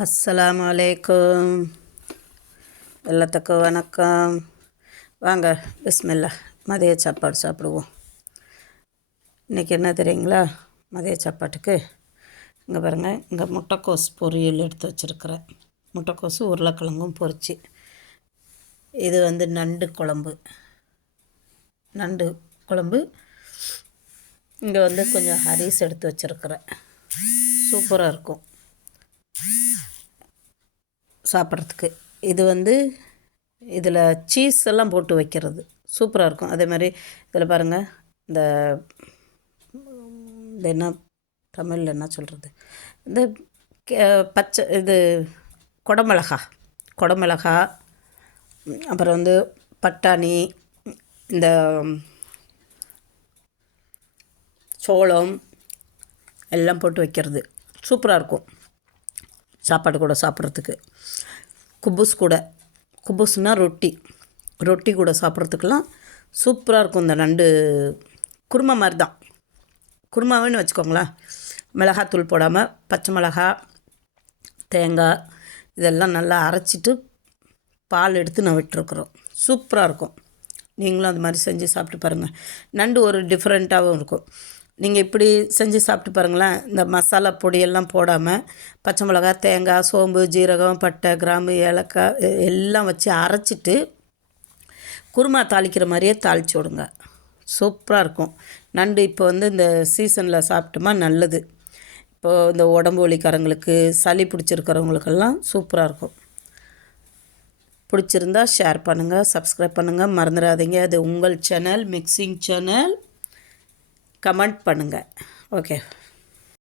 அஸ்ஸலாமு அலைக்கும். எல்லாத்துக்கும் வணக்கம். வாங்க பிஸ்மில்லா மதிய சாப்பாடு சாப்பிடுவோம். இன்றைக்கி என்ன தெரியுங்களா? மதிய சாப்பாட்டுக்கு இங்கே பாருங்கள், இங்கே முட்டைக்கோஸ் பொரியல் எடுத்து வச்சுருக்கிறேன். முட்டைக்கோசு உருளைக்கிழங்கும் பொரிச்சு. இது நண்டு குழம்பு. இங்கே கொஞ்சம் ஹரிஸ் எடுத்து வச்சுருக்கிறேன். சூப்பராக இருக்கும் சாப்பிட்றதுக்கு. இது இதில் சீஸ் எல்லாம் போட்டு வைக்கிறது சூப்பராக இருக்கும். அதே மாதிரி இதில் பாருங்கள், இந்த என்ன தமிழில் என்ன சொல்கிறது, இந்த பச்சை இது குடமிளகா, அப்புறம் பட்டாணி, இந்த சோளம் எல்லாம் போட்டு வைக்கிறது சூப்பராக இருக்கும் சாப்பாடு கூட சாப்பிட்றதுக்கு. குபுஸ்னால் ரொட்டி கூட சாப்பிட்றதுக்கெலாம் சூப்பராக இருக்கும். இந்த நண்டு குருமா மாதிரி தான், குருமாவேன்னு வச்சுக்கோங்களேன். மிளகாத்தூள் போடாமல் பச்சை மிளகா, தேங்காய் இதெல்லாம் நல்லா அரைச்சிட்டு பால் எடுத்து நான் விட்டுருக்குறோம். சூப்பராக இருக்கும். நீங்களும் அது மாதிரி செஞ்சு சாப்பிட்டு பாருங்கள். நண்டு ஒரு டிஃப்ரெண்ட்டாகவும் இருக்கும். நீங்கள் இப்படி செஞ்சு சாப்பிட்டு பாருங்களேன். இந்த மசாலா பொடியெல்லாம் போடாமல் பச்சை மிளகா, தேங்காய், சோம்பு, ஜீரகம், பட்டை, கிராம்பு, ஏலக்காய் எல்லாம் வச்சு அரைச்சிட்டு குருமா தாளிக்கிற மாதிரியே தாளித்து விடுங்க. சூப்பராக இருக்கும். நண்டு இப்போ இந்த சீசனில் சாப்பிட்டோமா நல்லது. இப்போது இந்த உடம்பு வலிக்காரங்களுக்கு, சளி பிடிச்சிருக்கிறவங்களுக்கெல்லாம் சூப்பராக இருக்கும். பிடிச்சிருந்தா ஷேர் பண்ணுங்கள், சப்ஸ்கிரைப் பண்ணுங்கள், மறந்துடாதீங்க. அது உங்கள் சேனல், மிக்சிங் சேனல். கமெண்ட் பண்ணுங்கள். ஓகே.